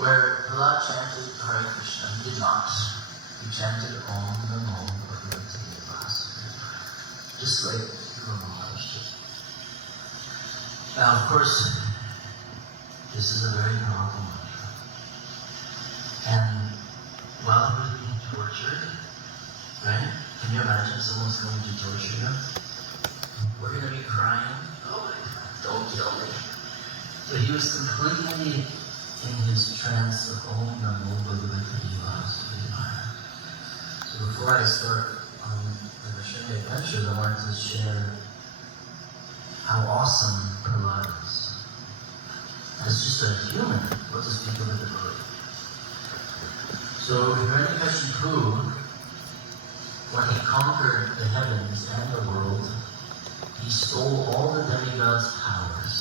where Prahlad chanted Hare-Krishna. He did not. He chanted Om Namo Bhagavate Vasudevaya, just like Dhruva Maharaj did. Now, of course, this is a very powerful mantra. And while he was being tortured, right? Can you imagine someone's going to torture you? We're going to be crying, oh my God, don't kill me. So he was completely in his trance of Om Namo Bhagavate Vasudevaya. So before I start on the Narashimhadeva adventures, I wanted to share how awesome Prahlad is. As just a human, what to speak of a devotee. So Hare-Krishna, when he conquered the heavens and the world, he stole all the demigods' powers.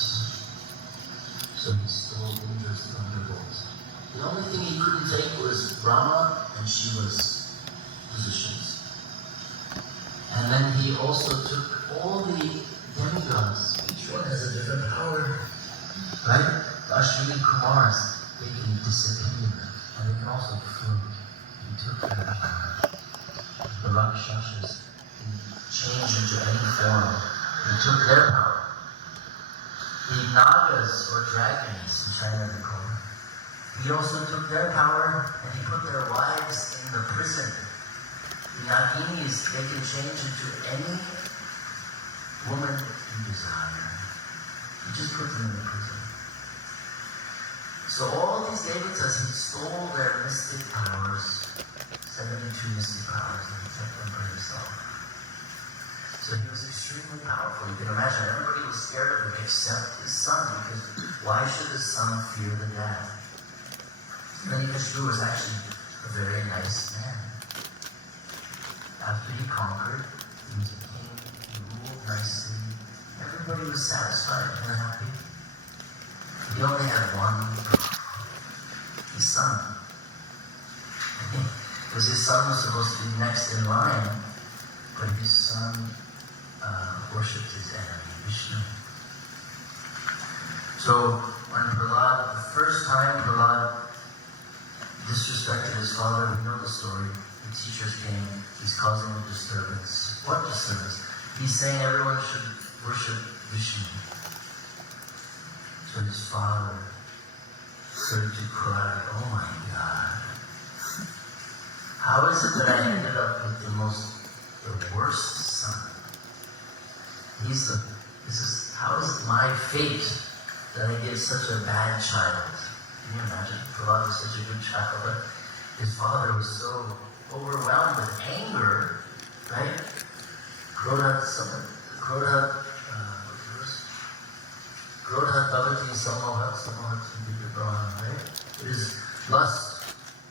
So he stole Indra's thunderbolt. The only thing he couldn't take was Brahma and Shiva's positions. And then he also took all the demigods. Each one has a different power. Right? The Ashwini Kumars, they can disappear. And they can also float. He took their power. The Rakshasas can change into any form. He took their power. The Nagas, or dragons in China they call them, he also took their power and he put their wives in the prison. The Naginis, they can change into any woman you desire. He just put them in the prison. So all these devatas, he stole their mystic powers, 72 mystic powers, and he kept them for himself. So he was extremely powerful. You can imagine everybody was scared of him except his son, because why should his son fear the dad? Hare-Krishna was actually a very nice man. After he conquered, he was a king, he ruled nicely, everybody was satisfied and happy. He only had one problem, his son. Because his son was supposed to be next in line, but his son worshipped his enemy, Vishnu. So when Prahlad, the first time Prahlad disrespected his father, we know the story. The teachers came, he's causing a disturbance. What disturbance? He's saying everyone should worship Vishnu. So his father started to cry, oh my God. How is it that I ended up with the worst son? How is it my fate that I get such a bad child? Can you imagine? Prahlad was such a good child, but his father was so overwhelmed with anger, right? Krodha bhavati samohat right? It is lust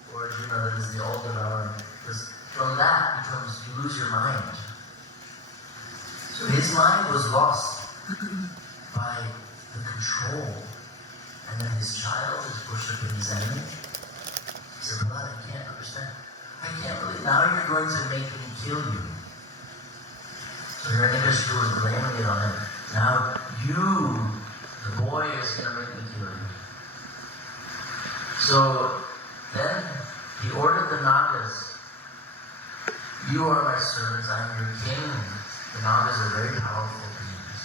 for Arjuna that is the all-devouring. Because from that becomes, you lose your mind. So his mind was lost by the control. And then his child is worshiping his enemy. He said, well, I can't understand. I can't believe, now you're going to make me kill you. So Hare-Krishna was blaming it on him. Now you, the boy, is going to make me kill you. So then he ordered the Nagas, you are my servants, I am your king. The Nagas are very powerful beings.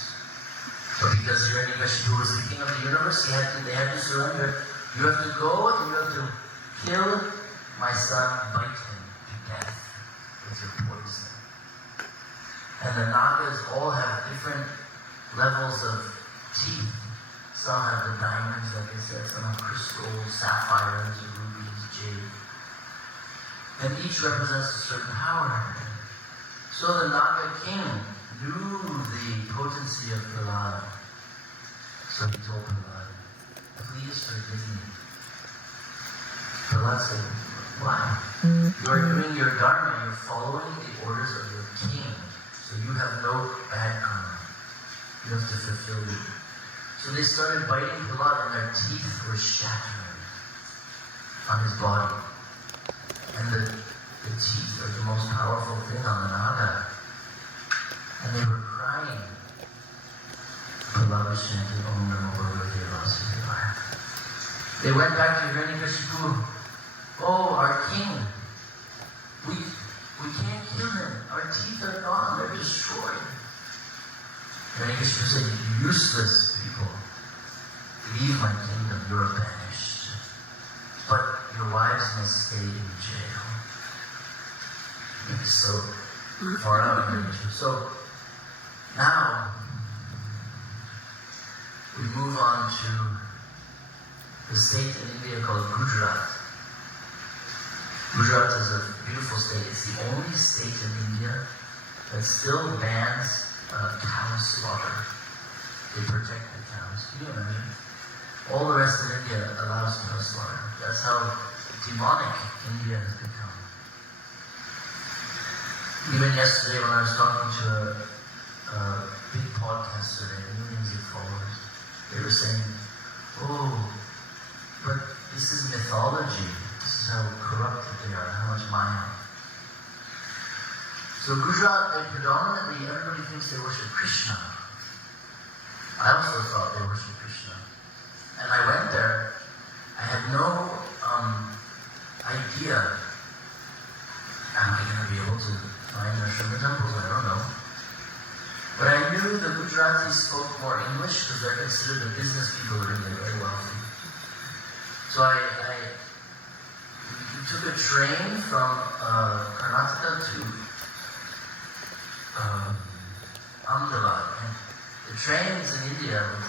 But because Hare-Krishna, who was the king of the universe, they had to surrender. You have to go and you have to kill my son, bite him to death with your poison. And the Nagas all have different levels of teeth. Some have the diamonds, like I said, some have crystals, sapphires, rubies, jade. And each represents a certain power. So the Naga king knew the potency of Prahlad. So he told Prahlad, please forgive me. Prahlad said, why? You are doing your dharma, you're following the orders of your king. So you have no bad karma. You have to fulfill it. So they started biting Prahlad and their teeth were shattering on his body. And the teeth are the most powerful thing on the Naga. And they were crying. Prahlad was chanting Om Namo Bhagavate Vasudevaya. They went back to Hare-Krishna. Oh, our king, we can't kill him. Our teeth are gone, they're destroyed. Hare-Krishna said, useless people, leave my kingdom, you're banished. But your wives must stay in jail. It's so far out. So now we move on to the state in India called Gujarat. Gujarat is a beautiful state. It's the only state in India that still bans cow slaughter. They protect the cows. Can you imagine? All the rest of India allows cow slaughter. That's how demonic India has become. Even yesterday when I was talking to a big podcaster, millions of followers, they were saying, oh, but this is mythology. This is how corrupted they are, how much maya. So Gujarat, they predominantly, everybody thinks they worship Krishna. I also thought they worship Krishna. And I went there, I had no idea, am I going to be able to find Narashimha temples? I don't know. But I knew the Gujaratis spoke more English because they're considered the business people in India, very wealthy. So I took a train from Karnataka to Ahmedabad. And the trains in India were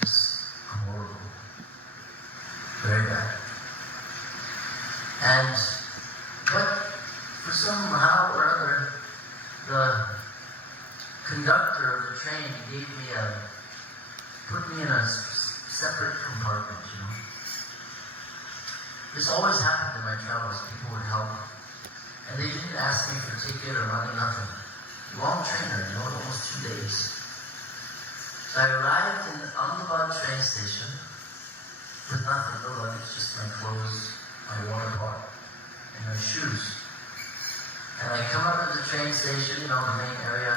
just horrible. Very bad. But for somehow or other, the conductor of the train put me in a separate compartment, you know. This always happened in my travels. People would help. And they didn't ask me for a ticket or money, nothing. Long train ride, almost 2 days. So I arrived in the Ahmedabad train station with nothing, no luggage, just my clothes, my water bottle, and my shoes. And I come up to the train station, the main area,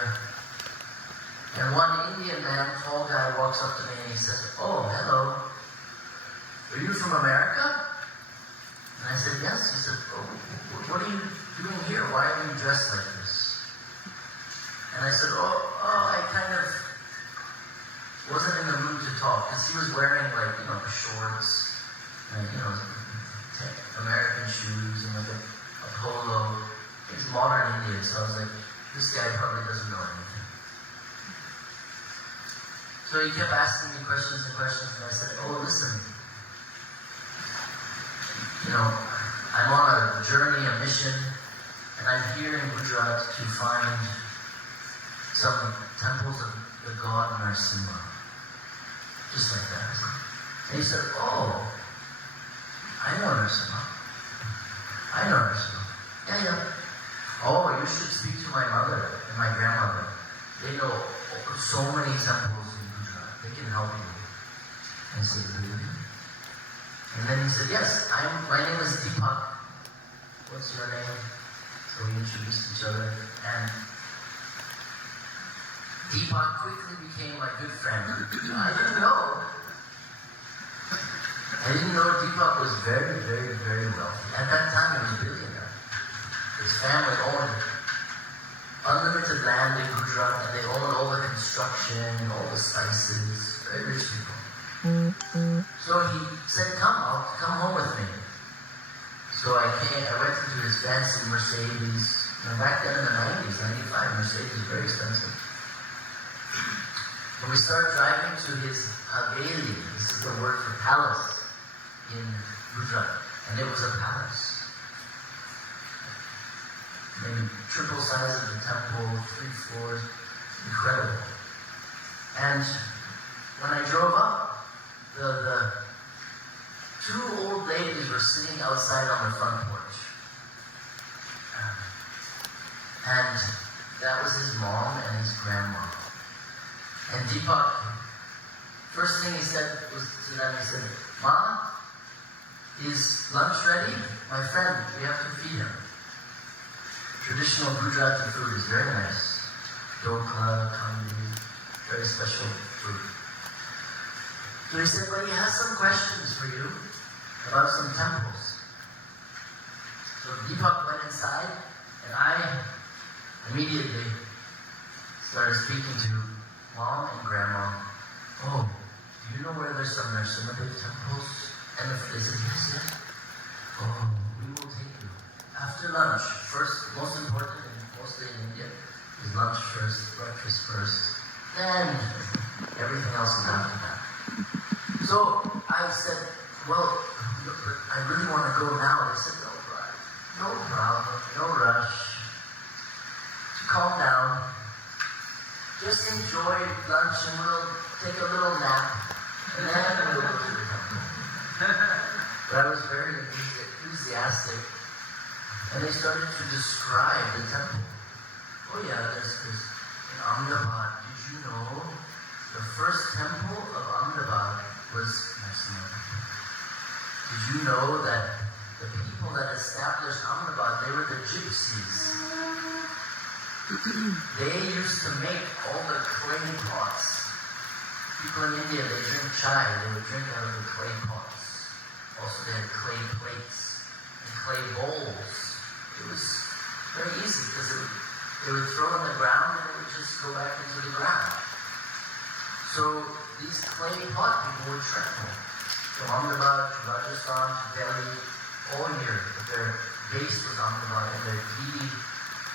and one Indian man, tall guy, walks up to me and he says, oh, hello, are you from America? And I said, yes. He said, oh, what are you doing here? Why are you dressed like this? And I said, oh, I kind of wasn't in the mood to talk, because he was wearing shorts, and, American shoes, and a polo. He's modern Indian, so I was like, this guy probably doesn't know anything. So he kept asking me questions and questions, and I said, oh, listen, I'm on a journey, a mission, and I'm here in Gujarat to find some temples of the god Narashimha. Just like that. And he said, oh, I know Narashimha. I know Narashimha. Yeah. Oh, you should speak to my mother and my grandmother. They know so many temples in Gujarat. They can help you. And I said, really? And then he said, yes, my name is Deepak. What's your name? So we introduced each other. And Deepak quickly became my good friend. I didn't know Deepak was very, very, very wealthy. At that time, he was a billionaire. His family owned unlimited land in Gujarat, and they owned all the construction and all the spices. Very rich people. So he said, come home with me. So I went into his fancy Mercedes. And back then in the 90s, 95, Mercedes was very expensive. And we started driving to his haveli. This is the word for palace in Gujarat. And it was a palace. Maybe triple size of the temple, 3 floors. Incredible. And when I drove up, the 2 old ladies were sitting outside on the front porch. And that was his mom and his grandma. And Deepak, first thing he said was to them, he said, "Ma, is lunch ready? My friend, we have to feed him." Traditional Gujarati food is very nice. Dokla, kandi, very special food. So he said, "Well, he has some questions for you about some temples." So Deepak went inside, and I immediately started speaking to Mom and Grandma. "Oh, do you know where there's some Narashimhadeva temples?" And they said, yes. "Oh, we will take you. After lunch, first, most important, and mostly in India, is lunch first, breakfast first, then everything else is after that." So I said, "Well, I really want to go now." They said, no problem, no rush. Calm down. Just enjoy lunch and we'll take a little nap. And then we'll go to the temple. But I was very enthusiastic. And they started to describe the temple. "Oh yeah, there's in Ahmedabad. Did you know the first temple of Ahmedabad was Narashimhadeva? Did you know that the people that established Ahmedabad, they were the gypsies? They used to make all the clay pots. People in India, they drink chai, they would drink out of the clay pots. Also, they had clay plates and clay bowls. It was very easy because they would throw in the ground and it would just go back into the ground. So these clay pot people would travel from Ahmedabad to Rajasthan to Delhi all year. But their base was Ahmedabad and their deity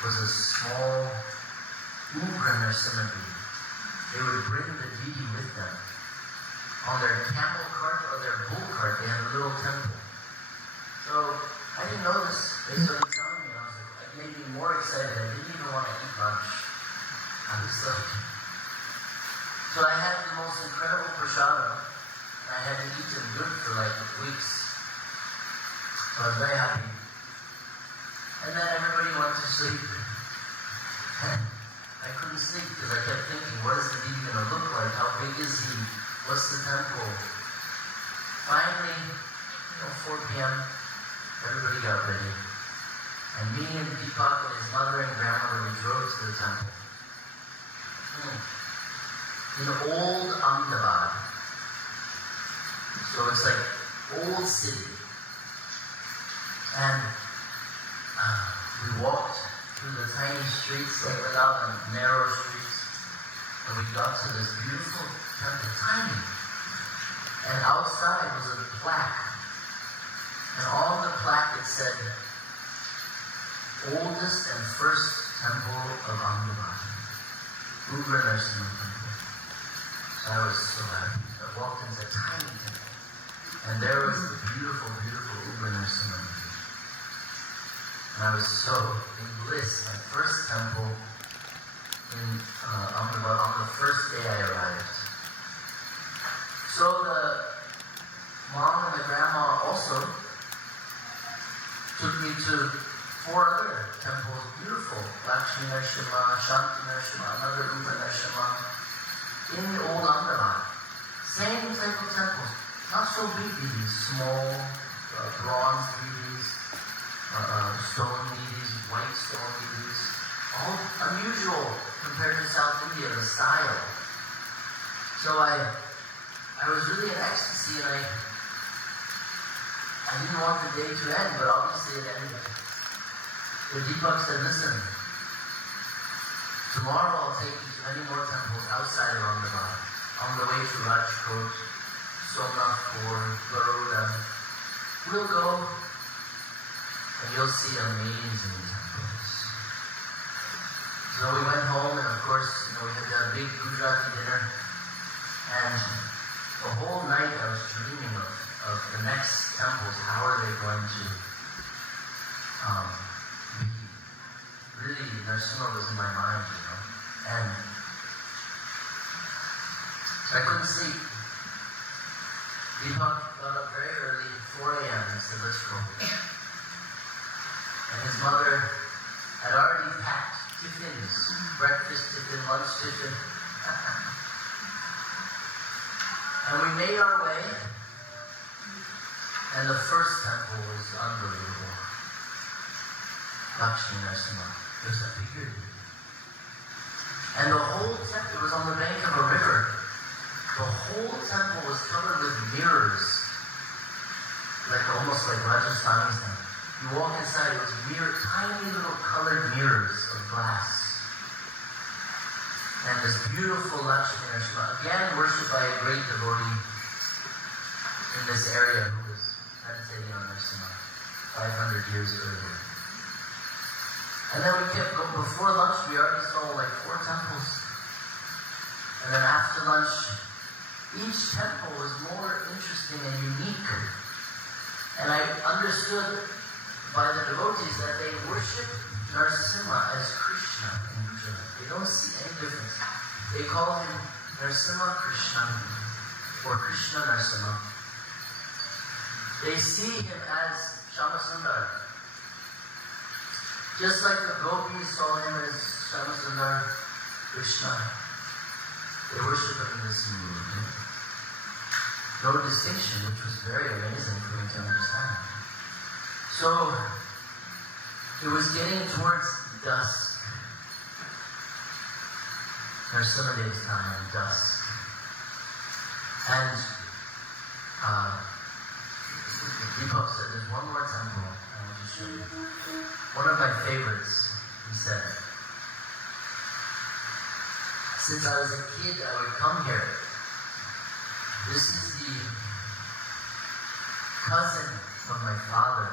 was a small Narashimhadeva. They would bring the deity with them. On their camel cart or their bull cart, they had a little temple. So I didn't know this. They started telling me. I was like, it made me more excited. I didn't even want to eat lunch. I was like, so I had the most incredible prasada. And I hadn't eaten good for like weeks. So I was very happy. And then everybody went to sleep. And I couldn't sleep because I kept thinking, what is the deity going to look like? How big is he? What's the temple? Finally, 4 p.m., everybody got ready. And me and Deepak and his mother and grandmother, we drove to the temple. In old Ahmedabad. So it's like old city. And we walked through the tiny streets, like without the narrow streets, and we got to this beautiful temple, tiny. And outside was a plaque, and on the plaque it said, "Oldest and first temple of Ahmedabad, Narashimhadeva temple." So I was so happy. I walked into a tiny temple, and there was the beautiful, beautiful Narashimhadeva. And I was so in bliss. My first temple in Ahmedabad on the first day I arrived. So the mom and the grandma also took me to 4 other temples, beautiful. Lakshmi-Narashimha, Shanti-Narashimha, another Narashimha in the old Ahmedabad. Same type of temples. Not so big deities, small, bronze deities. Stone deities, white stone deities, all unusual compared to South India, the style. So I was really in ecstasy, and I didn't want the day to end, but obviously it ended. So Deepak said, "Listen, tomorrow I'll take you to many more temples outside of Ahmedabad, on the way to Rajkot, Somnathpur, Baroda. We'll go and you'll see amazing temples. So we went home and of course, we had a big Gujarati dinner, and the whole night I was dreaming of the next temples. How are they going to be? Really, Narsimha was in my mind, and so I couldn't sleep. Deepak got up very early, 4 a.m. and said, let's go. And his mother had already packed tiffins, breakfast tiffin, lunch tiffin. And we made our way, and the first temple was unbelievable. Lakshmi-Narasimha. It was a bigger. And the whole temple was on the bank of a river. The whole temple was covered with mirrors, almost like Rajalaxmi-dd. You walk inside, it was tiny little colored mirrors of glass. And this beautiful Lakshmi-Narasimha, again worshipped by a great devotee in this area who was meditating on Narasimha 500 years earlier. And then we kept going. Before lunch, we already saw 4 temples. And then after lunch, each temple was more interesting and unique. And I understood by the devotees that they worship Narasimha as Krishna in Gujarat. They don't see any difference. They call him Narasimha Krishna or Krishna Narasimha. They see him as Shamasundar. Just like the gopis saw him as Shamasundar Krishna. They worship him in this mood. No distinction, which was very amazing for me to understand. So, it was getting towards dusk. Narashimhadev's time, dusk. And Deepak said, there's one more temple I want to show you. One of my favorites, he said. Since I was a kid, I would come here. This is the cousin of my father.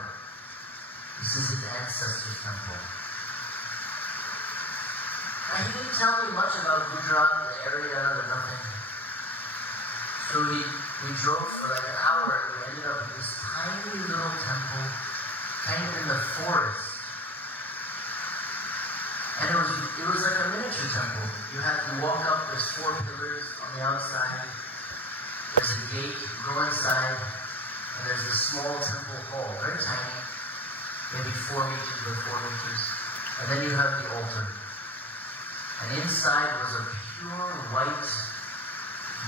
This is his ancestor's temple. And he didn't tell me much about Gujarat, the area, or nothing. So we drove for an hour and we ended up in this tiny little temple, kind of in the forest. And it was like a miniature temple. You walk up, there's 4 pillars on the outside. There's a gate, you go inside, and there's a small temple hall, very tiny, maybe 4 meters by 4 meters. And then you have the altar. And inside was a pure white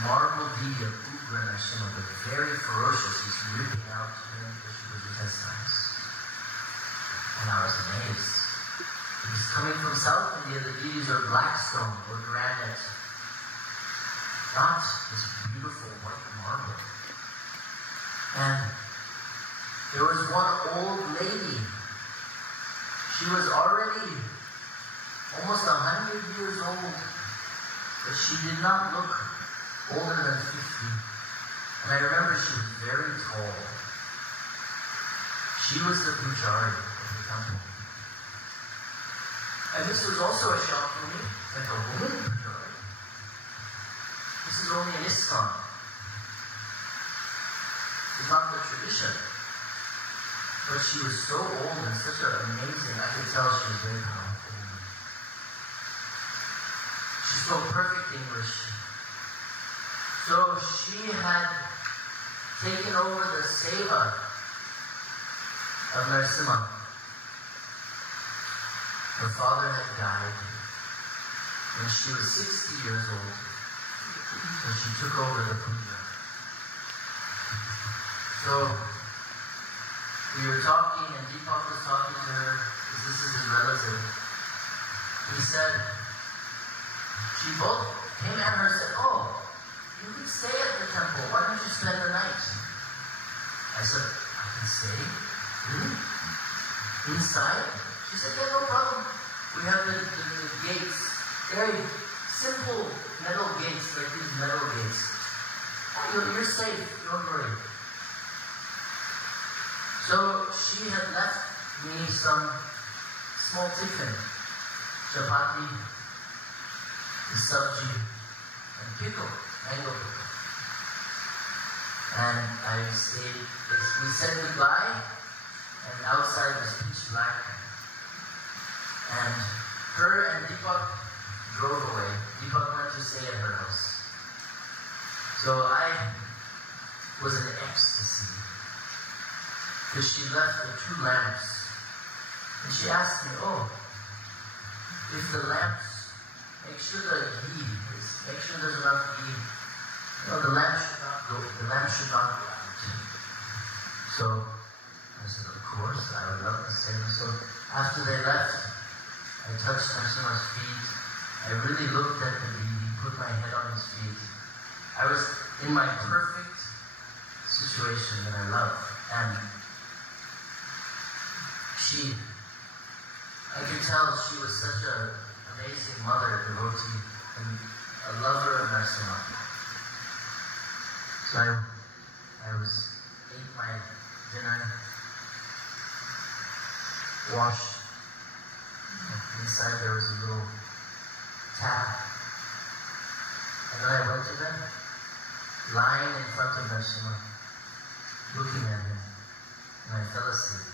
marble deity of Ugra Narasimha, but very ferocious. He's ripping out his intestines. And I was amazed. He's coming from South India, the deities are black stone or granite. Not this beautiful white marble. And there was one old lady. She was already almost 100 years old, but she did not look older than 50. And I remember she was very tall. She was the pujari of the temple. And this was also a shock for me, like a woman pujari. This is only an ISKCON. It's not the tradition. But she was so old and such an amazing, I could tell she was very powerful. She spoke perfect English. So she had taken over the seva of Narasimha. Her father had died when she was 60 years old. So she took over the puja. So we were talking, and Deepak was talking to her, because this is his relative. He said, she both came at her and said, oh, you can stay at the temple. Why don't you spend the night? I said, I can stay? Really? Inside? She said, yeah, no problem. We have the gates, very simple metal gates, like these metal gates. You're safe, don't worry. So she had left me some small tiffin, chapati, the sabji, and pickle, mango pickle. And I stayed, we said goodbye, and outside was pitch black. And her and Deepak drove away. Deepak went to stay at her house. So I was in ecstasy, because she left the 2 lamps. And she asked me, oh, if the lamps, make sure there's enough ghee. No, the lamp should not go out. So I said, of course, I would love to say. So after they left, I touched Narsimha's feet. I really looked at the ghee. He put my head on his feet. I was in my perfect situation that I love. And I could tell she was such an amazing mother, devotee, and a lover of Narsimha. So I ate my dinner, washed. Inside there was a little tap. And then I went to them, lying in front of Narsimha, looking at him, and I fell asleep.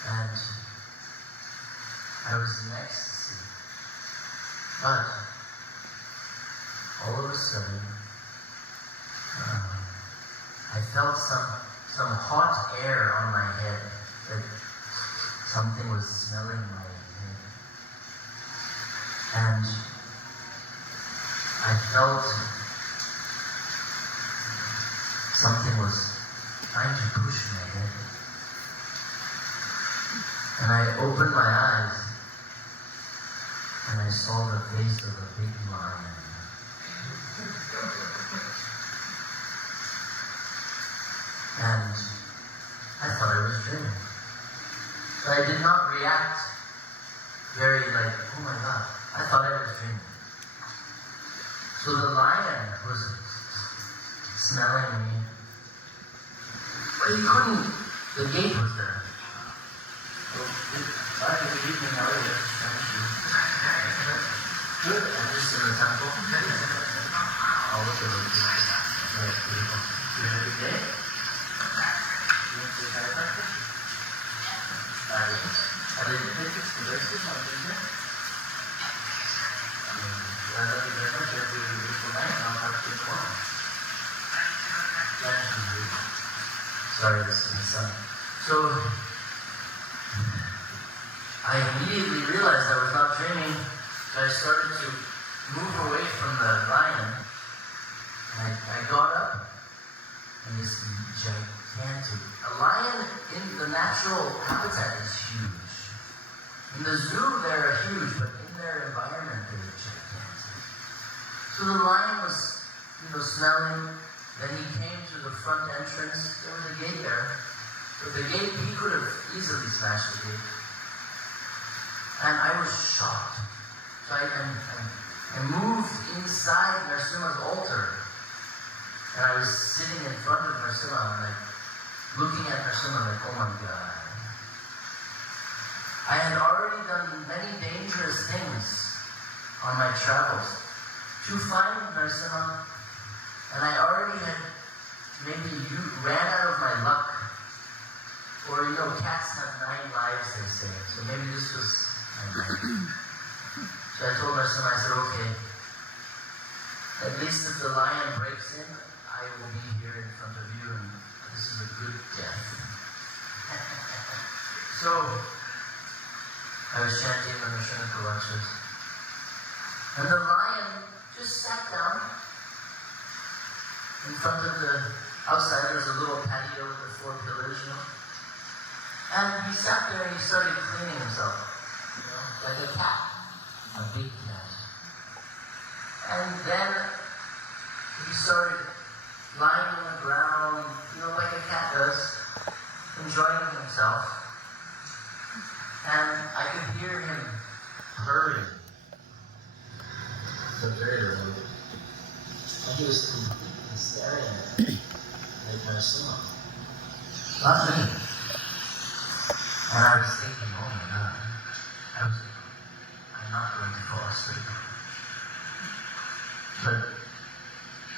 And I was in ecstasy. But all of a sudden, I felt some hot air on my head, like something was smelling my head. And I felt something was trying to push my head. And I opened my eyes, and I saw the face of a big lion. And I thought I was dreaming. But I did not react very like, oh my God, I thought I was dreaming. So the lion was smelling me. But he couldn't, the gate was there. So, good evening, how are you? Good, I'm just in the temple. I'll look at those things. Very beautiful. You had a good day? You went to the chiropractor? Are they fixed the braces on Tuesday? I love you very much. You have a beautiful night, and I'll talk to you tomorrow. Sorry, this is my son. So, I immediately realized I was not dreaming, so I started to move away from the lion. And I got up, and this gigantic, a lion in the natural habitat is huge. In the zoo, they're huge, but in their environment, they're gigantic. So the lion was, smelling. Then he came to the front entrance. There was a gate there. But the gate, he could have easily smashed the gate. And I was shocked. So I moved inside Narsimha's altar. And I was sitting in front of Narsimha, like, looking at Narsimha, like, oh my God. I had already done many dangerous things on my travels to find Narsimha. And I already had, maybe ran out of my luck. Or, cats have 9 lives, they say. So maybe this was my life. So I told Narsimha, I said, okay, at least if the lion breaks in, I will be here in front of you, and this is a good death. So, I was chanting the Narashimhadeva lectures. And the lion just sat down in front of outside there was a little patio with 4 pillars, And he sat there and he started cleaning himself, like a cat, a big cat. And then he started lying on the ground, like a cat does, enjoying himself. And I could hear him purring. So very low. And he was completely staring at me like Narashimha. Not me. And I was thinking, oh my God. I was like, I'm not going to fall asleep. But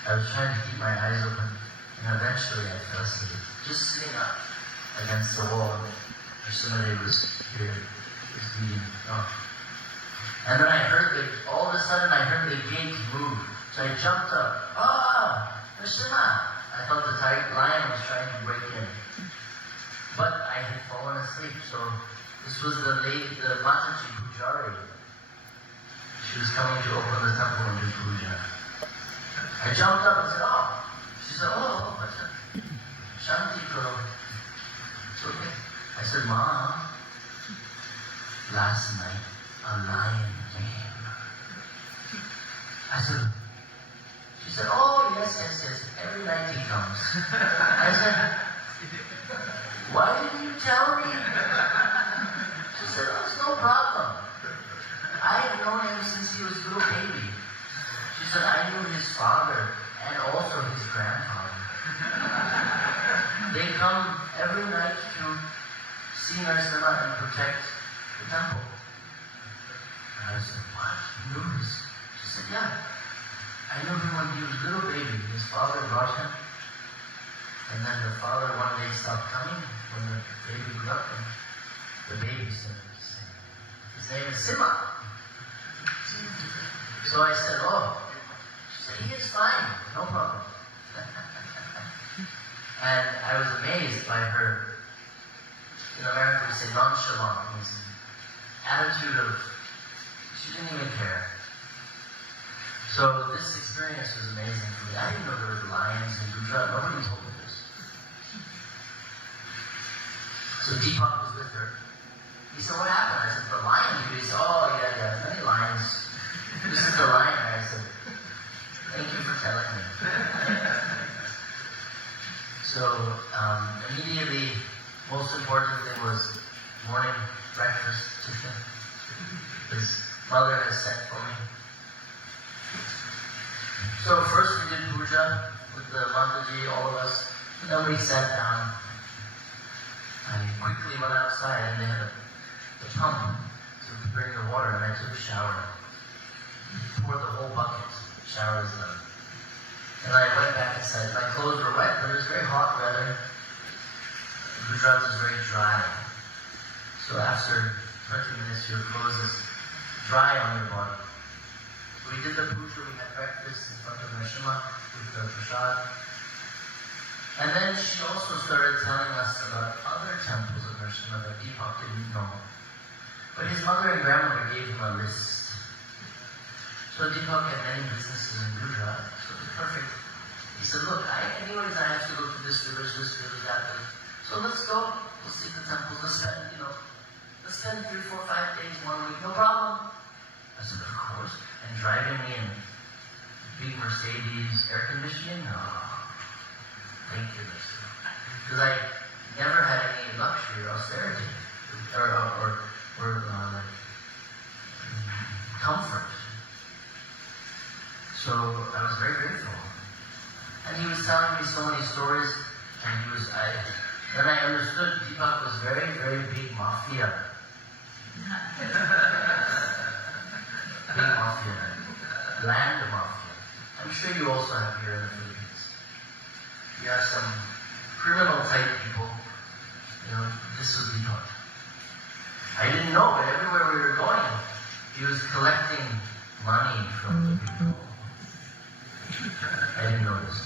I was trying to keep my eyes open, and eventually I fell asleep. Just sitting up against the wall, where somebody was here, was reading. Oh. And then all of a sudden I heard the gate move. So I jumped up. Ah, Krishna! I thought the lion was trying to break in. But I had fallen asleep, so this was the Mataji Pujari. She was coming to open the temple and do puja. I jumped up and said, oh. She said, oh, what's that? Shanti girl. It's okay. I said, Mom, last night a lion came. I said, she said, oh, yes. Every night he comes. I said, why didn't you tell me? She said, oh, it's no problem. I have known him since he was a little baby. She said, I knew his father and also his grandfather. They come every night to see Narashimha and protect the temple. And I said, what? You knew this? She said, yeah. I knew him when he was a little baby. His father brought him. And then the father one day stopped coming when the baby grew up, and the baby started to sing. His name is Sima. So I said, oh. She said, he is fine, no problem. And I was amazed by her, in America we say nonchalant, means attitude of, she didn't even care. So this experience was amazing for me. I didn't know there were lions in Gujarat. Nobody told me this. So Deepak was with her. He said, what happened? I said, the lion. He said, oh, yeah, many lions. This is the lion. I said, thank you for telling me. So immediately, most important thing was morning breakfast. His mother has sent for me. So first we did puja with the Mataji, all of us. And then we sat down. I quickly went outside and they had the pump to bring the water, and I took a shower. Poured the whole bucket. The shower was done. And I went back inside. My clothes were wet, but it was very hot weather. Gujarat is very dry. So after 20 minutes, your clothes is dry on your body. We did the puja, we had breakfast in front of Narashimha with the prasad. And then she also started telling us about other temples of Narashimha that Deepak didn't know. But his mother and grandmother gave him a list. So Deepak had many businesses in Gujarat, so it was perfect. He said, look, anyways I have to go to this village, that village. So let's go, we'll see the temples, let's spend 3, 4, 5 days, 1 week, no problem. I said, of course. And driving me in big Mercedes, air conditioning? No. Thank you, because I never had any luxury or austerity or comfort. So I was very grateful. And he was telling me so many stories, and then I understood Deepak was very, very big mafia. Big mafia, land mafia. I'm sure you also have here in the Philippines. You have some criminal type people. This was Deepak. I didn't know, but everywhere we were going, he was collecting money from the people. I didn't know this.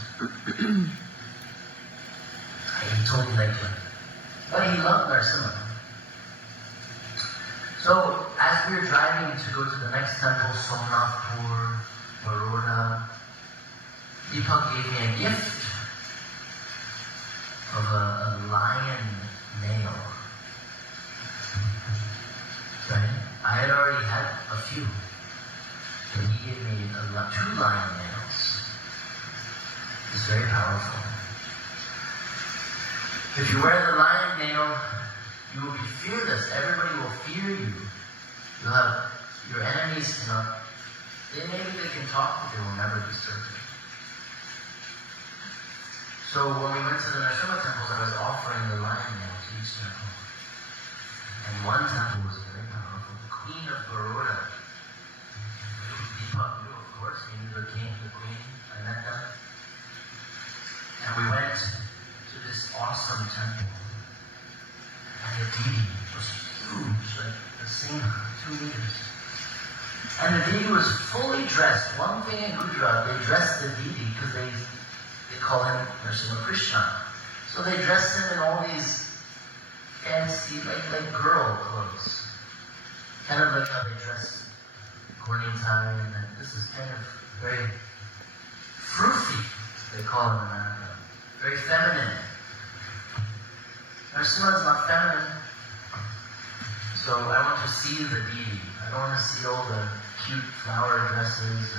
He told me later. But he loved Narashimha. So, as we were driving to go to the next temple, Somnathpur, Baroda, Deepak gave me a gift of a lion nail. Right? I had already had a few. But he gave me 2 lion nails. It's very powerful. If you wear the lion nail, you will be fearless. Everybody will fear you. You'll have your enemies maybe they can talk, but they will never disturb you. So when we went to the Narashimha temples, I was offering the lion meal to each temple. And one temple was very powerful. The Queen of Baroda. Deepak knew, of course, he knew the king, the queen. I met them. And we went to this awesome temple. And the deity was huge, like the Singha, 2 meters. And the deity was fully dressed. One thing in Gujarat, they dressed the deity because they call him Krishna. So they dressed him in all these fancy, like girl clothes. Kind of like how they dress Gornitai, and then this is kind of very fruity, they call it in America. Very feminine. Narashimha is not feminine. So I want to see the deity. I don't want to see all the cute flower dresses.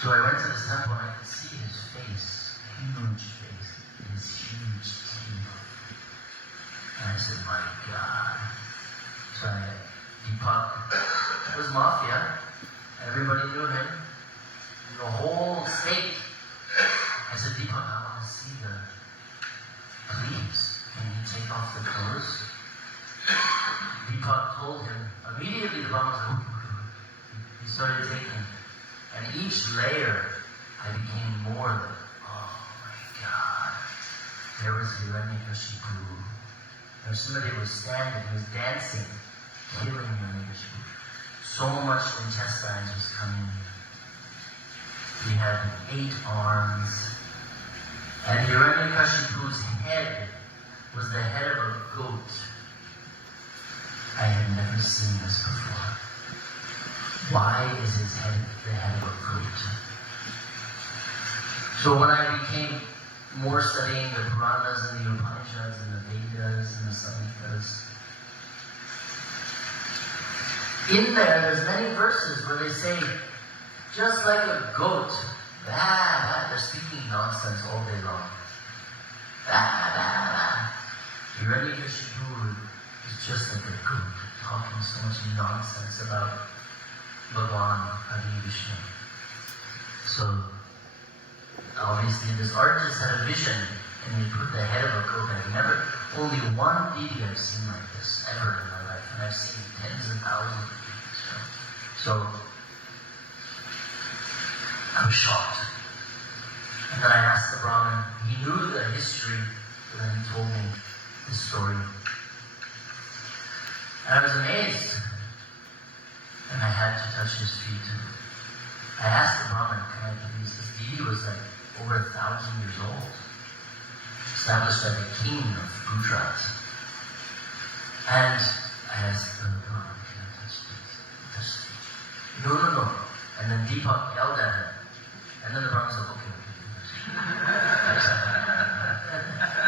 So I went to this temple and I could see his face, huge face, his huge teeth. And I said, my God. So Deepak was mafia. Everybody knew him. In the whole state. I said, Deepak, I want to see please, can you take off the clothes? Deepak told him, immediately the Brahma said, he started taking. And each layer, I became more like, oh my God. There was Hiranyakashipu. Narashimhadeva was standing, he was dancing, killing Hiranyakashipu. So much intestines was coming. He had 8 arms. And Hiranyakashipu's head was the head of a goat. I had never seen this before. Why is his head the head of a goat? So when I became more studying the Puranas and the Upanishads and the Vedas and the Samhitas, in there's many verses where they say, just like a goat, they're speaking nonsense all day long. Hiranyakashipu is just like a goat, talking so much nonsense about Bhagavan, Hare-Krishna. So, obviously this artist had a vision, and he put the head of a goat. Only one deity I've seen like this ever in my life, and I've seen tens and thousands of deities. So, I was shocked. And then I asked the Brahmin, he knew the history, but then he told me this story. And I was amazed. And I had to touch his feet. I asked the Brahmin, can I please? This deity was like over 1,000 years old. Established by the king of Gujarat. And I asked the Brahmin, can I touch these? Touch his feet. No. And then Deepak yelled at him. And then the Brahmin said, okay.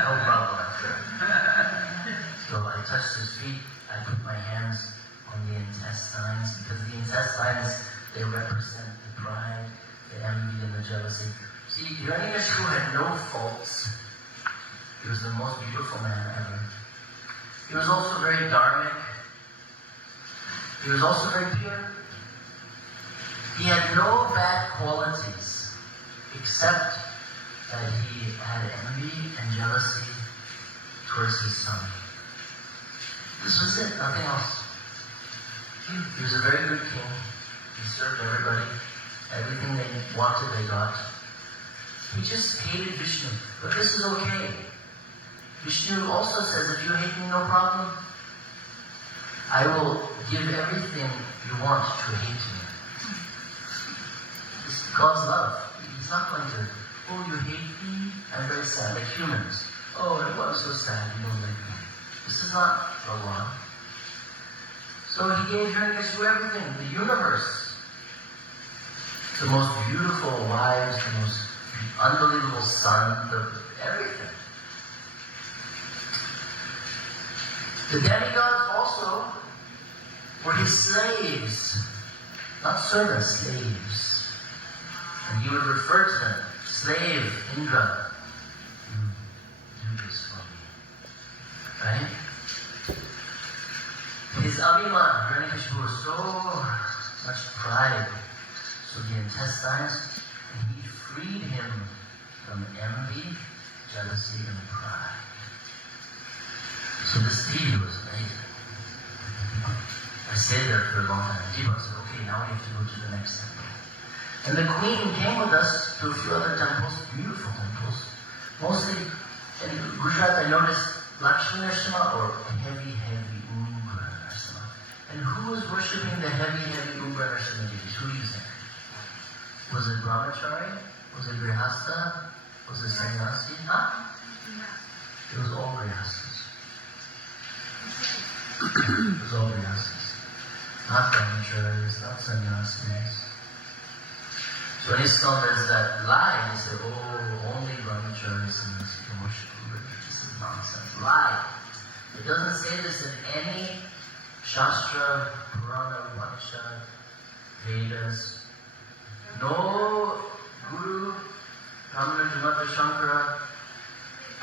No problem. So I touched his feet. I put my hands on the intestines, because the intestines, they represent the pride, the envy, and the jealousy. See, Hiranyakashipu had no faults. He was the most beautiful man ever. He was also very dharmic. He was also very pure. He had no bad qualities, except that he had envy and jealousy towards his son. This was it, nothing else. He was a very good king. He served everybody. Everything they wanted, they got. He just hated Vishnu. But this is okay. Vishnu also says, if you hate me, no problem. I will give everything you want to hate me. It's God's love. He's not going to, oh, you hate me? I'm very sad, like humans. Oh, I'm so sad, you don't like me. This is not Allah. So he gave Hiranyakashipu everything, the universe. The most beautiful wives, the most unbelievable son, everything. The demigods also were his slaves, not servants, slaves. And he would refer to them, slave, Indra, do this for me. Right? His Abhiman, Hiranyakashipu, was so much pride. So the intestines, and he freed him from envy, jealousy, and pride. So this deity was amazing. I stayed there for a long time. Dhruva said, okay, now we have to go to the next temple. And the queen came with us to a few other temples, beautiful temples. Mostly in Gujarat, I noticed Lakshmi-Narasimha or heavy Ugra Narasimha. And who was worshipping the heavy Ugra Narasimha deities? Who do you think? Was it Brahmachari? Was it Grihastha? Was it Sannyasi? Huh? It was all Grihasthas. It was all Grihasthas. Not Brahmacharis, not Sannyasis. So in Islam there's that lie, they say, oh, only Brahmacharis and you can worship Buddha. This is nonsense. Lie. It doesn't say this in any Shastra, Purana, Upanishad, Vedas. No Guru, Ramana Jamata Shankara,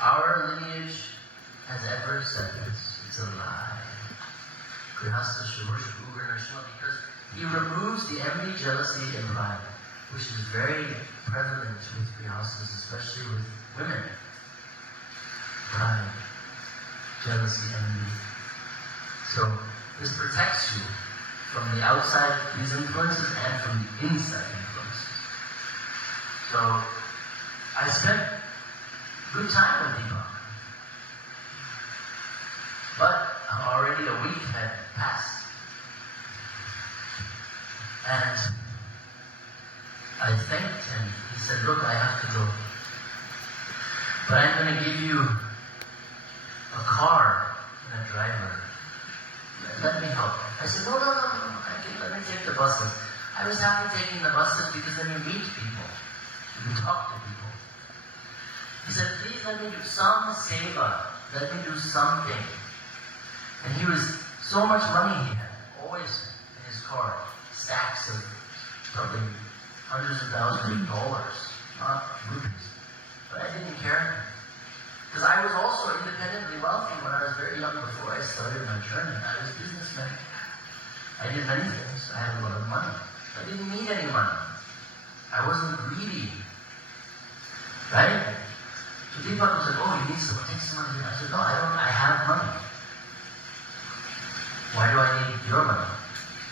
our lineage has ever said this. It's a lie. Grihastha should worship Ugra Narasimha because he removes the envy, jealousy, and pride, which is very prevalent with Grihasthas, especially with women. Pride, jealousy, envy. So this protects you from the outside, these influences, and from the inside influences. So I spent good time with Deepak. But already a week had passed. And I thanked him. He said, look, I have to go. But I'm going to give you a car and a driver. Let me help. I said, no. Let me take the buses. I was happy taking the buses because then you meet people. You talk to people. He said, please let me do some seva. Let me do something. And he was, so much money he had, always in his car. Stacks of probably hundreds of thousands of dollars, not rupees. But I didn't care. Because I was also independently wealthy when I was very young before I started my journey. I was a businessman. I did many things. I had a lot of money. I didn't need any money. I wasn't greedy. Right? So Deepak was like, oh, you need someone, take some money. I said, no, I don't. I have money. Why do I need your money?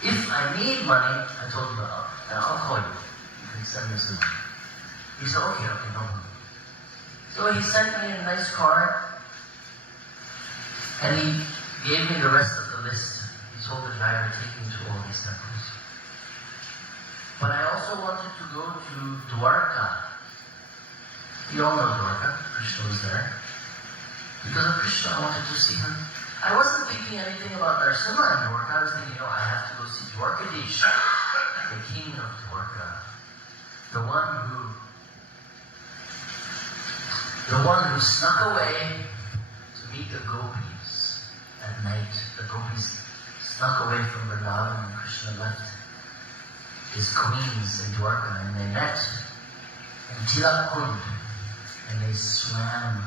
If I need money, I told him, I'll call you. You can send me some money. He said, okay, no problem. So he sent me a nice car, and he gave me the rest of the list. He told the driver, take me to all these temples. But I also wanted to go to Dwarka. You all know Dwarka. Krishna was there. Because of Krishna, I wanted to see him. I wasn't thinking anything about Narsimha and Dwarka. I was thinking, I have to go see Dwarkadish, the king of Dwarka. The one who snuck away to meet the gopis at night. The gopis snuck away from Vrindavan and Krishna left his queens in Dwarka, and they met in Tilak Kund, and they swam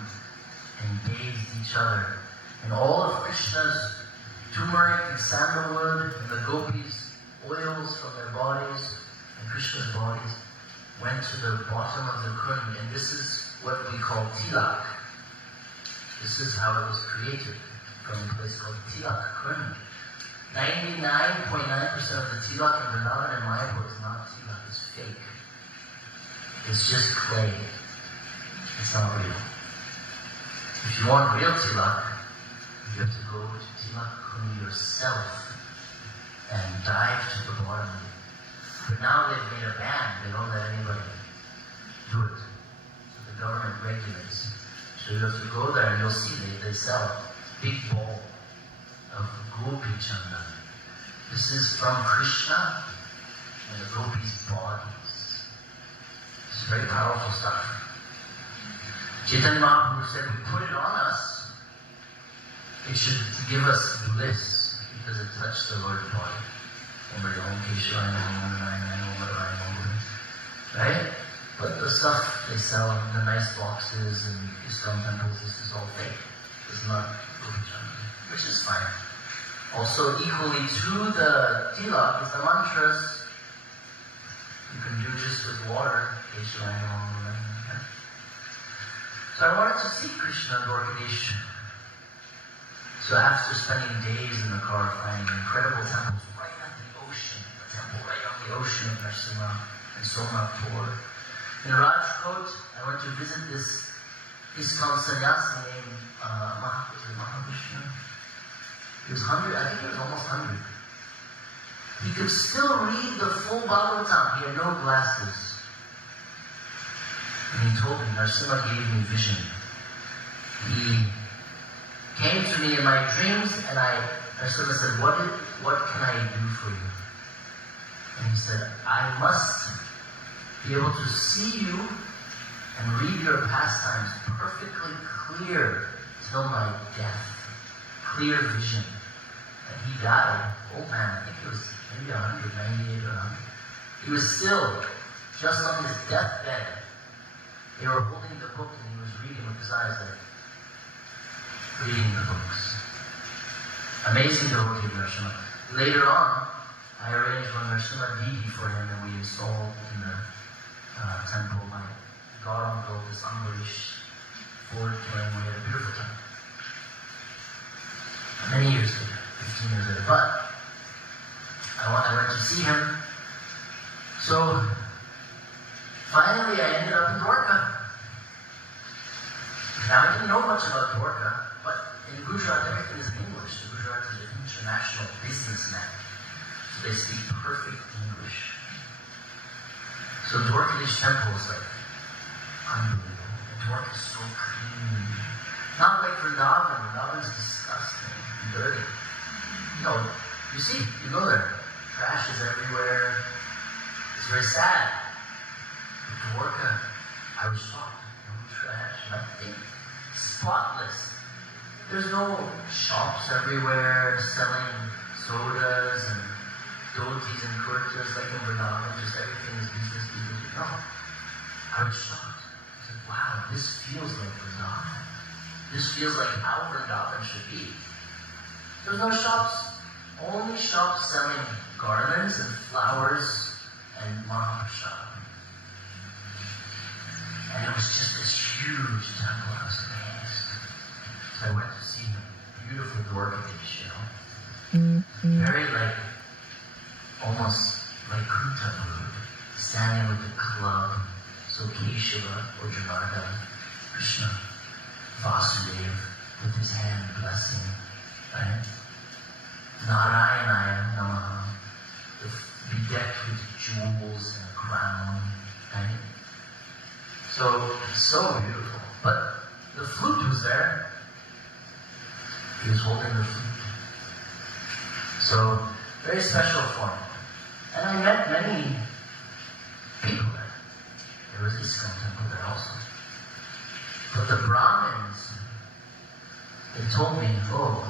and bathed each other. And all of Krishna's turmeric and sandalwood and the gopis' oils from their bodies and Krishna's bodies went to the bottom of the Kund, and this is what we call tilak. This is how it was created, from a place called Tilak Kund. 99.9% of the tilak in Vrindavan and Mayapur is not tilak, it's fake. It's just clay. It's not real. If you want real tilak, you have to go to Tilak Kund yourself and dive to the bottom. But now they've made a ban. They don't let anybody do it. So the government regulates. So you have to go there and you'll see they sell big bowl of gopi chandan. This is from Krishna and the gopis' bodies. It's very powerful stuff. Chaitanya Mahaprabhu said, we put it on us. It should give us bliss because it touched the Lord's body. Right? But the stuff they sell in the nice boxes and ISKCON temples, this is all fake. It's not gopi chandan, which is fine. Also, equally to the tilak is the mantras. You can do just with water. So I wanted to see Krishna and Dwarkadish. So after spending days in the car finding incredible temples right at the ocean, a temple right on the ocean of Narsimha and Somnath. In Rajkot, I went to visit this ISKCON sannyasi named Mahavishnu. He was 100, I think he was almost 100. He could still read the full Bhagavatam. He had no glasses. And he told me, Narsimha gave me vision. He came to me in my dreams, and Narsimha said, what can I do for you? And he said, I must be able to see you and read your pastimes perfectly clear till my death. Clear vision. And he died, old man, I think he was maybe 198 or 100. He was still just on his deathbed. They were holding the book and he was reading with his eyes like, reading the books. Amazing devotee of Narsimha. Later on, I arranged one Narashimhadeva for him and we installed in the temple. My god built this Ambarish Ford plane. We had a beautiful temple. Many years later, 15 years later. But I went to see him. So finally I ended up in Dwarka. Now I didn't know much about Dwarka, but in Gujarat everything is in English. Gujarat is an international businessman. So they speak perfect English. So Dwarkadish temple is like unbelievable. And Dwarka is so clean. Not like Vrindavan. Vrindavan is disgusting and dirty. No, you see, you go there. Trash is everywhere. It's very sad. But Dwarka, I was shocked. No trash, nothing. Spotless. There's no shops everywhere selling sodas and dhotis and kurtas like in Vrindavan. Just everything is business. No. I was shocked. I said, wow, this feels like Vrindavan. This feels like how Vrindavan should be. There's no shops. Only shops selling garlands and flowers and Mahaprasad. And it was just this huge temple. I was amazed. So I went to see him. Beautiful Dwarkadish, Very like, almost like Kunta, standing with the club. So Keshava or Janardhan, Krishna, Vasudeva, with his hand blessing, right? Narayanaya Namaha, bedecked with jewels and a crown, right? So beautiful. But the flute was there. He was holding the flute. So, very special for him. And I met many people there. There was ISKCON temple there also. But the Brahmins, they told me, oh,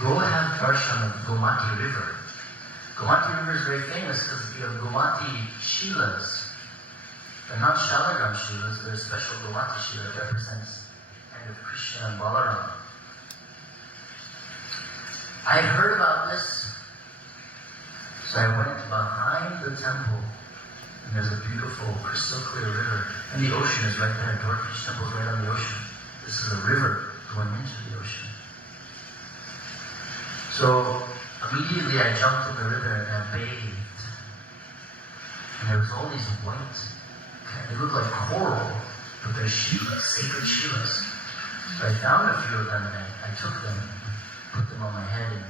go have darshan of Gomati River. Gomati River is very famous because you have Gomati Shilas. They're not Shalagram Shilas, they're special Gomati Shila that represents kind of Krishna and Balaram. I had heard about this, so I went behind the temple, and there's a beautiful, crystal clear river, and the ocean is right there. Dwarkadish temple is right on the ocean. This is a river going into the ocean. So immediately I jumped in the river and I bathed, and there was all these white, they look like coral, but they're shilas, sacred shilas. So I found a few of them and I took them, put them on my head, and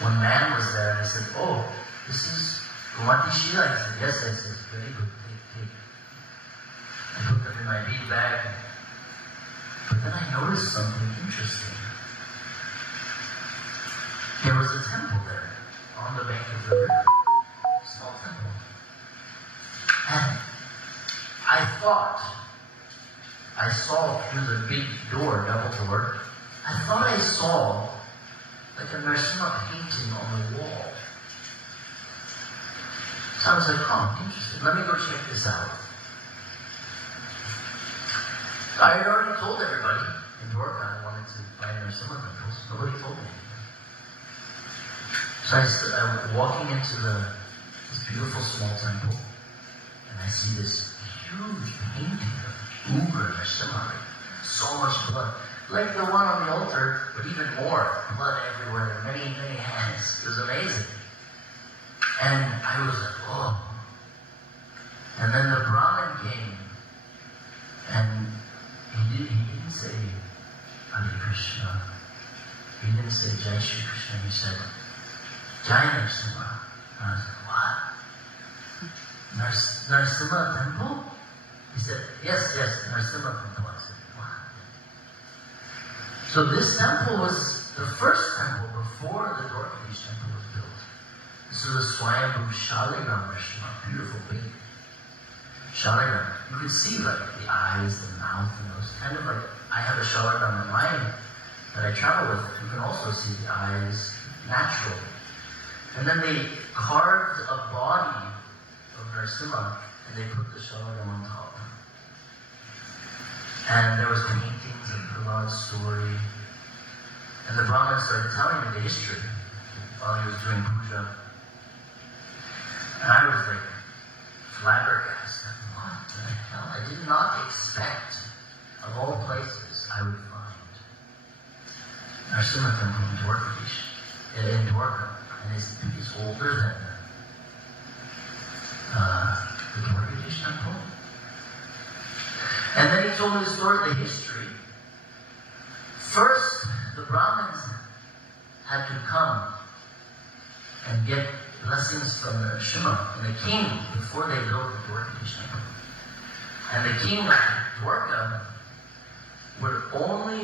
one man was there and I said, oh, this is Gomati Shila. He said, yes. I said, very good, take. I put them in my bead bag. But then I noticed something interesting. There was a temple there on the bank of the river, a small temple. And I thought I saw through the big door, double door, I thought I saw like a Narsimha painting on the wall. So I was like, oh, interesting. Let me go check this out. I had already told everybody in Dwarka I wanted to buy Narsimha temples. Nobody told me. So I was walking into this beautiful small temple, and I see this huge painting of uber Narsimha, like so much blood. Like the one on the altar, but even more. Blood everywhere, many, many hands. It was amazing. And I was like, oh. And then the Brahmin came, and he didn't say Hare-Krishna. He didn't say Jai Shri Krishna. He said, Jai Narsimha. And I was like, what? Narasimha temple? He said, yes, Narasimha temple. I said, what? So this temple was the first temple before the Dwarkadish temple was built. This was a Swayambhu Shaligram Narsimha, beautiful big Shaligram. You could see like the eyes, the mouth, and those kind of like, I have a Shaligram in mine that I travel with. You can also see the eyes naturally. And then they carved a body of Narasimha and they put the Shaligram on top. And there was paintings of Prabhu's story. And the Brahmin started telling me the history while he was doing puja. And I was like flabbergasted. What the hell? I did not expect, of all places, I would find Narasimha temple in Dwarkadish, in Dwarka. And he's older than the Dwarkadish temple. And then he told me the story, the history. First, the Brahmins had to come and get blessings from the Narashimha and the king before they built the Dwarkadish temple. And the king of Dwarka would only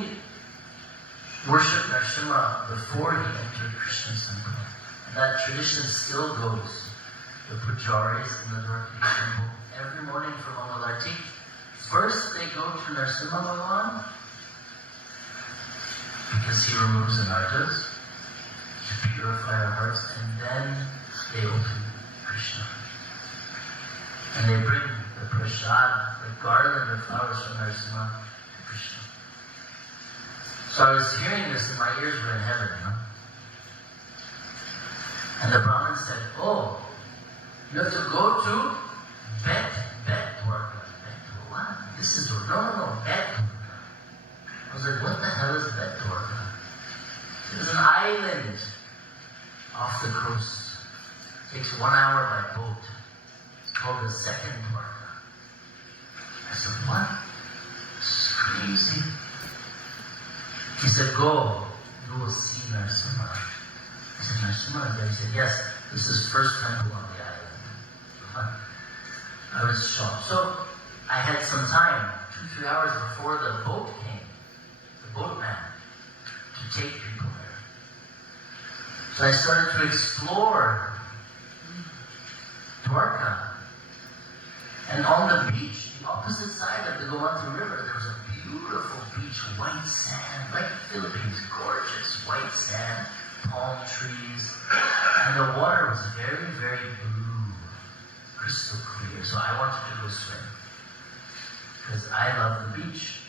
worship Narashimha before he entered Krishna's temple. And that tradition still goes. The pujaris in the Dwarkadish temple, every morning for Mangalarti, first they go to Narasimha Bhagavan because he removes anarthas to purify our hearts, and then they open Krishna. And they bring the prasad, the garland of flowers from Narasimha to Krishna. So I was hearing this and my ears were in heaven, you know? And the Brahmin said, oh, you have to go to Bet Dwarka. What? This is Bet Dwarka. I was like, what the hell is Bet Dwarka? It's an island off the coast. It takes 1 hour by boat. It's called the second Dwarka. I said, what? This is crazy. He said, go. You will see Narasimha. I said, Narasimha is there? He said, yes. This is first temple on the island. I was shocked. So I had some time, 2-3 hours before the boat came, the boatman, to take people there. So I started to explore Dwarka. And on the beach, the opposite side of the Gomantri River, there was a beautiful beach, white sand, like the Philippines, gorgeous white sand, palm trees, and the water was very, very blue, crystal clear. So I wanted to go swim because I love the beach.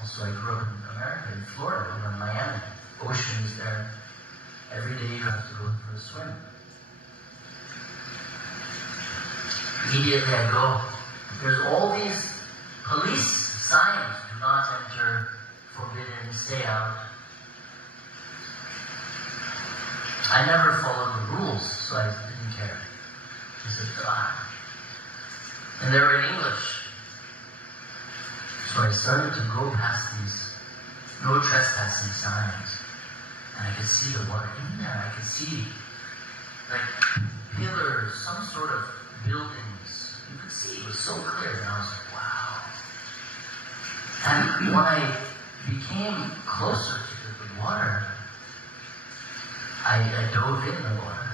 Also, I grew up in America, in Florida, in Miami. Ocean is there. Every day you have to go for a swim. Immediately I go. There's all these police signs: do not enter, forbidden, stay out. I never followed the rules, so I didn't care. I said, and they were in English. So I started to go past these no trespassing signs. And I could see the water in there. I could see like pillars, some sort of buildings. You could see, it was so clear. And I was like, wow. And when I became closer to the water, I dove in the water.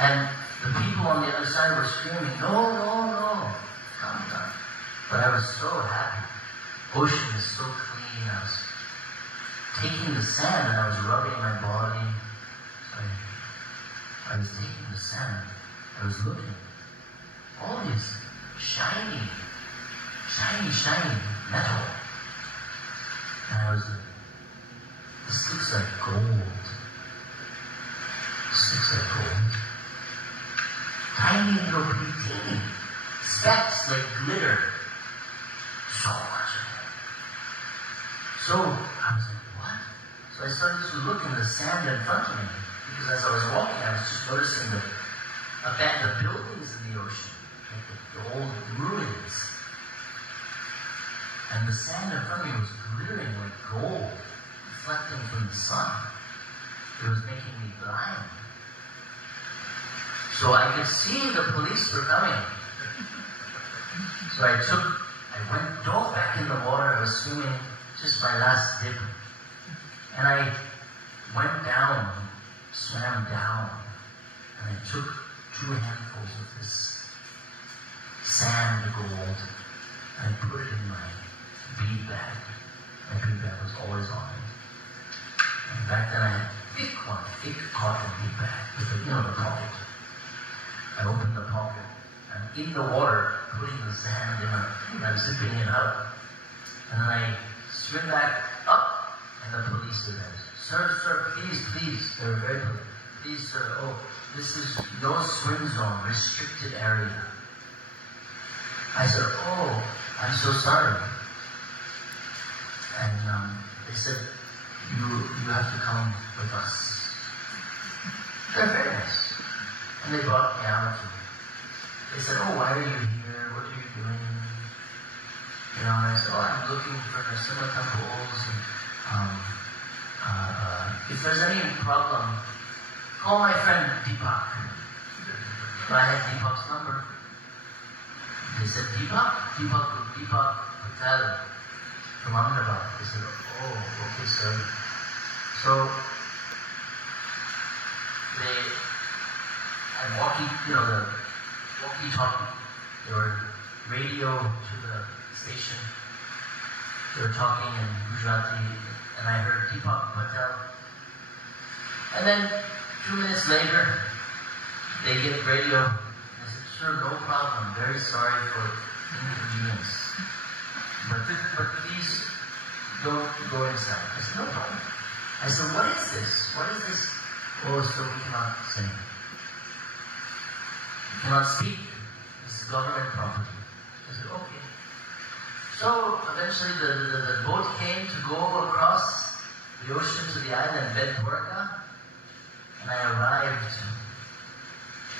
And the people on the other side were screaming, no, calm down. But I was so happy. Ocean is so clean. I was taking the sand and I was rubbing my body. I was taking the sand. I was looking. All these shiny metal. And I was like, this looks like gold. This looks like gold. Tiny little teeny specks like glitter. So I was like, what? So I started to look in the sand in front of me, because as I was walking, I was just noticing the abandoned buildings in the ocean, like the old ruins. And the sand in front of me was glittering like gold, reflecting from the sun. It was making me blind. So I could see the police were coming. So I dove back in the water. I was swimming, just my last dip. And I went down, swam down, and I took 2 handfuls of this sand gold, and I put it in my bead bag. My bead bag was always on me. And back then I had a thick cotton bead bag with the pocket. I opened the pocket, and in the water, putting the sand in it, and I'm zipping it up. And then I swim back up, and the police were there. Sir, please. They were very polite. Please, sir, this is no swim zone, restricted area. I said, I'm so sorry. And they said, you have to come with us. They're very nice. And they brought me out. They said, why are you here? What are you doing? And I said, I'm looking for Narsimha temples. And, if there's any problem, call my friend Deepak. So I had Deepak's number. They said, Deepak Patel from Ahmedabad. They said, okay, sir. So the walkie-talkie, they were radio to the station. They were talking in Gujarati, and I heard Deepak Patel. And then 2 minutes later, they get radio. I said, sure, no problem. Very sorry for inconvenience. But please don't go inside. I said, no problem. I said, what is this? What is this? So we cannot sing. You cannot speak. This is government property. I said, okay. So eventually the boat came to go across the ocean to the island Bedwarka, and I arrived.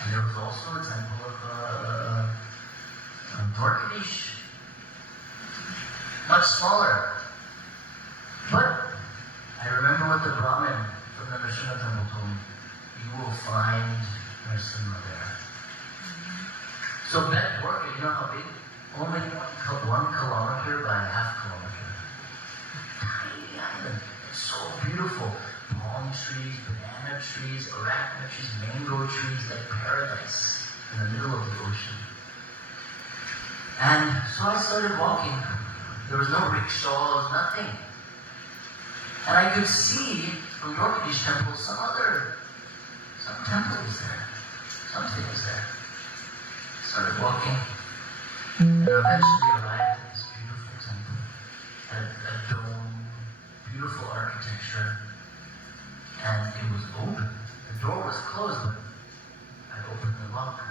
And there was also a temple of Dwarkadish, much smaller. But I remember what the Brahmin from the Narashimha temple told me. You will find Narsimha there. So Bedwarka, you know how big? Only 1 kilometer by ½ kilometer. Tiny island. It's so beautiful. Palm trees, banana trees, arachidid trees, mango trees, like paradise in the middle of the ocean. And so I started walking. There was no rickshaws, nothing. And I could see from Dwarkadish temple some temple was there. Something was there. Started walking. And eventually arrived at this beautiful temple. A dome, beautiful architecture. And it was open. The door was closed, but I opened the lock.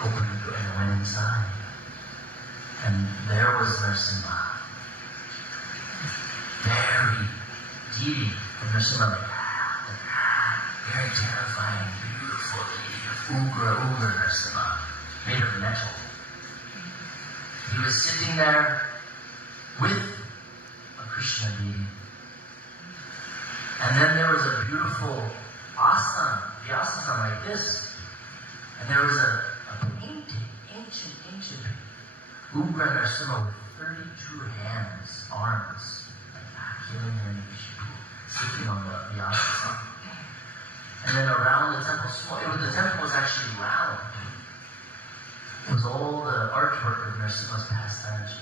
Opened the door and I went inside. And there was Narsimha. Very deity of Narsimha, very terrifying, beautiful, Ugra Narsimha, made of metal. He was sitting there with a Krishna deity. And then there was a beautiful asana, the asana like this. And there was a painting, ancient Ugra Narsimha with 32 hands, arms, like healing and sitting on the asana. And then around the temple, the temple was actually round. It was all the artwork of Narsimha's pastimes.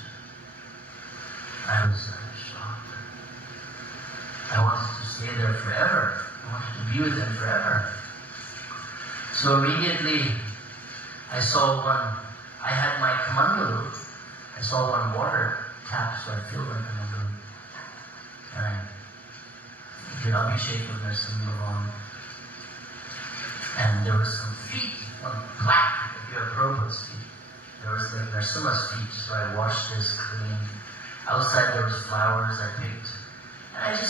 I was shocked. I wanted to stay there forever. I wanted to be with him forever. So immediately, I saw one. I had my kamandalu. I saw one water tap, so I filled my kamandalu. And I did Abhishek with Narsimha. And there was some feet, a plaque of your Prabhu's feet. There was the Narsimha's feet, so I washed his clean. Outside there was flowers I picked. And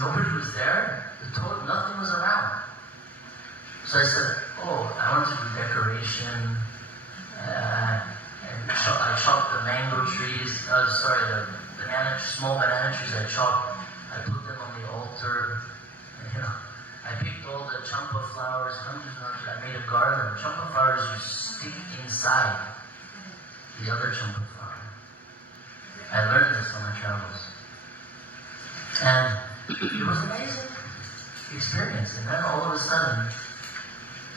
nobody was there. Nothing was around. So I said, I want to do decoration. And I chopped the mango trees, small banana trees I chopped. I put them on the altar. And, I picked all the champa flowers, I made a garland. Champa flowers you stick inside the other champa flower. I learned this on my travels. And it was an amazing experience. And then all of a sudden,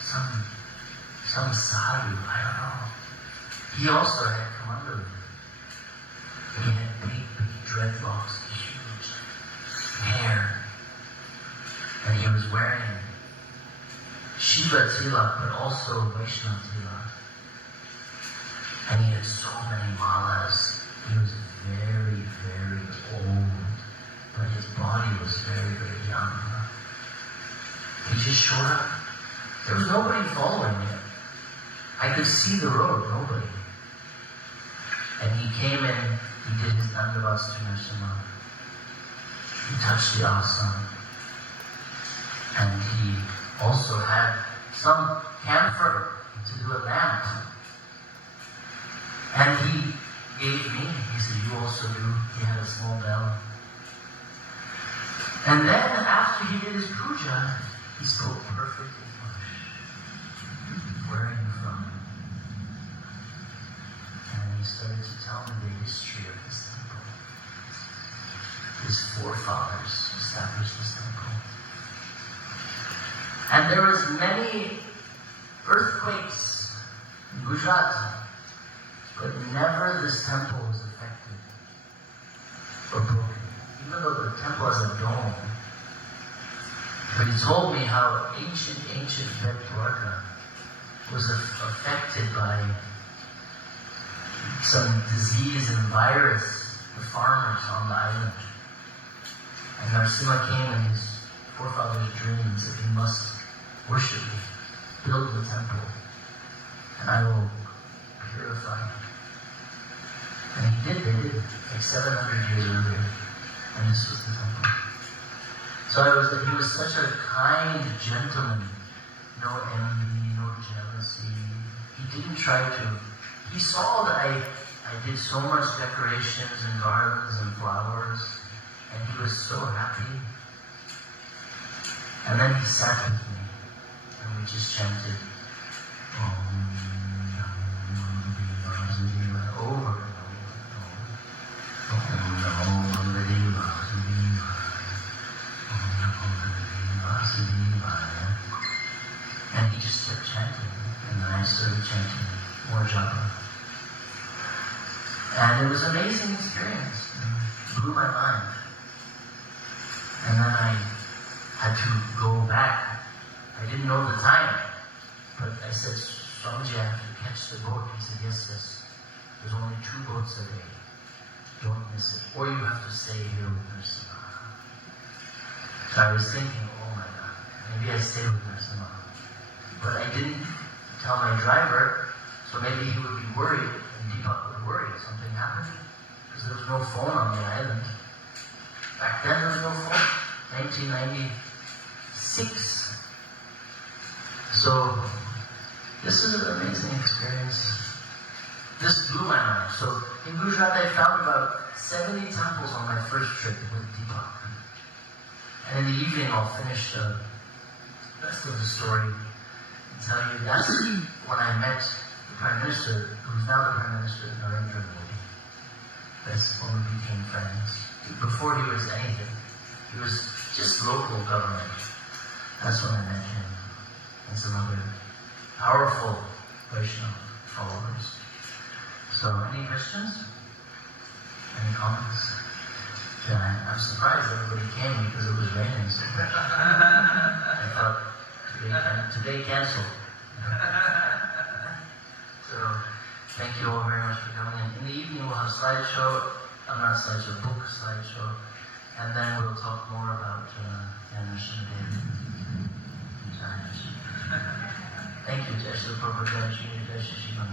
some sadhu, I don't know, he also had come under me. He had big dreadlocks, huge hair. And he was wearing Shiva tilak, but also Vaishnava tilak. And he had so many malas. He was very, very old, but his body was very, very young. He just showed up. There was nobody following him. I could see the road, nobody. And he came in, he did his Dandavats to Narashimha. He touched the asana. And he also had some camphor to do a lamp. And he gave me, he said, you also do. He had a small bell. And then after he did his puja, he spoke perfect English. Where are you from? And he started to tell me the history of this temple. His forefathers established this temple. And there was many earthquakes in Gujarat, but never this temple was affected or broken, even though the temple has a dome. But he told me how ancient Bet Dwarka was affected by some disease and virus, the farmers on the island. And Narasimha came in his forefather's dreams that he must worship me, build the temple, and I will purify him. And he did, they did, like 700 years earlier, and this was the temple. So he was such a kind gentleman, no envy, no jealousy. He didn't try to, he saw that I did so much decorations and garlands and flowers, and he was so happy. And then he sat with me, and we just chanted over and over. And he just kept chanting, and then I started chanting more japa. And it was an amazing experience. It blew my mind. And then I had to go back. I didn't know the time, but I said, Swamiji, I have to catch the boat. He said, yes. There's only 2 boats a day. Don't miss it. Or you have to stay here with Narasimha. So I was thinking, oh my God, maybe I stay with Narasimha. But I didn't tell my driver, so maybe he would be worried, and Deepak would worry if something happened, because there was no phone on the island. Back then there was no phone. 1996. So this is an amazing experience. This blew my mind. So in Gujarat I found about 70 temples on my first trip with Deepak. And in the evening I'll finish the rest of the story and tell you that's when I met the Prime Minister, who's now the Prime Minister, Narendra Modi. That's when we became friends. Before he was anything, he was just local government. That's when I met him and some other powerful Vaishnava followers. So, any questions? Any comments? Yeah, I'm surprised everybody came because it was raining so much. I thought today canceled. So, thank you all very much for coming in. In the evening we'll have slideshow, not slideshow, book slideshow, and then we'll talk more about Narashimhadeva. Thank you, Jai Shri Prabhu, Jai Shri Shiva.